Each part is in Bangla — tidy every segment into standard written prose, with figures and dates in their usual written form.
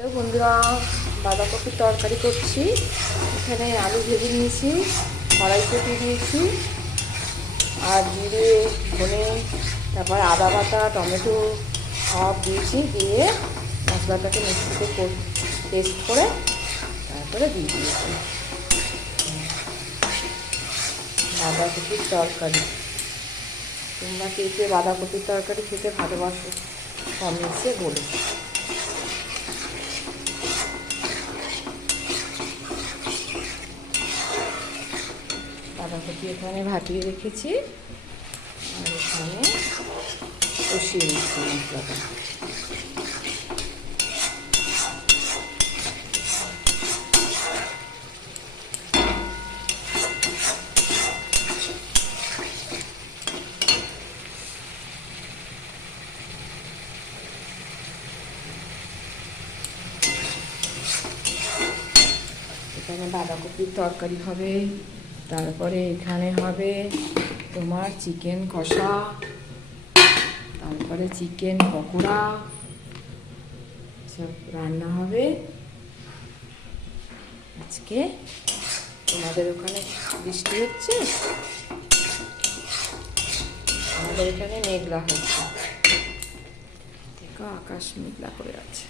হ্যালো বন্ধুরা, বাঁধাকপির তরকারি করছি। এখানে আলু ভেজে নিয়েছি, কড়াইশুঁটি দিয়েছি, আর জিরে, ধনে, তারপর আদা বাটা, টমেটো সব দিয়েছি। দিয়ে মশলাটাকে মিক্সিতে পেস্ট করে তারপরে দিয়ে দিয়েছি বাঁধাকপির তরকারি। তোমরা কে কে বাঁধাকপির তরকারি খেতে ভালোবাসো কমেন্টসে বলো। বাঁধাকপি এখানে ভাপিয়ে রেখেছি, আর এখানে কষিয়ে নিচ্ছি মশলাটা। এখানে বাঁধাকপির তরকারি হবে, তারপরে এখানে হবে তোমার চিকেন কষা, তারপরে চিকেন পকোড়া, সব রান্না হবে আজকে। তোমাদের ওখানে বৃষ্টি হচ্ছে, আমাদের এখানে মেঘলা হচ্ছে। দেখো আকাশ মেঘলা করে আছে।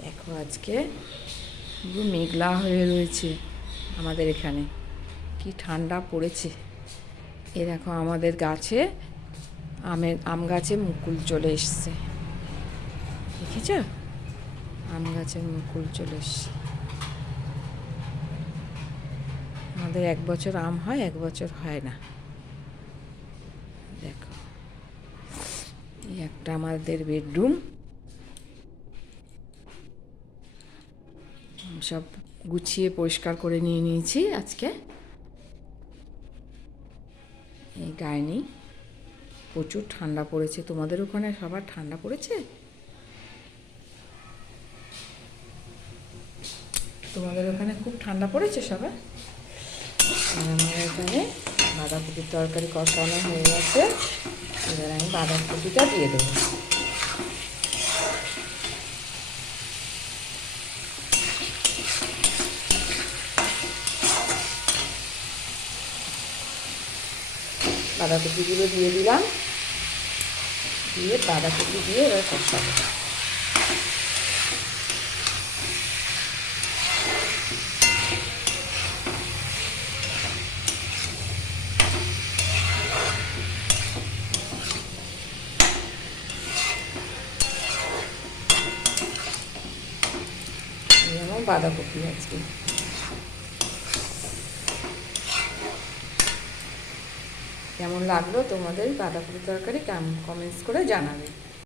দেখো আজকে পুরো মেঘলা হয়ে রয়েছে আমাদের এখানে, কি ঠান্ডা পড়েছে। এ দেখো আমাদের গাছে আম গাছে মুকুল চলে এসছে, দেখেছ? আম গাছের মুকুল চলে এসছে। আমাদের এক বছর আম হয়, এক বছর হয় না। দেখো এই একটা আমাদের বেডরুম, সব গুছিয়ে পরিষ্কার করে নিয়ে নিয়েছি আজকে। এই গায়ে নেই, প্রচুর ঠান্ডা পড়েছে। তোমাদের ওখানে সবার ঠান্ডা পড়েছে? তোমাদের ওখানে খুব ঠান্ডা পড়েছে সবার? আর আমার এখানে বাঁধাকপির তরকারি কষানো হয়ে গেছে, এবার আমি বাঁধাকপিটা দিয়ে দেবো। বাঁধাকপিগুলো দিয়ে দিলাম, দিয়ে বাঁধাকপি দিয়ে এবার কষাবো। যেমন বাঁধাকপি আজকে। কেমন লাগলো তোমাদের বাঁধাকপি তরকারি কমেন্টস করে জানাবে।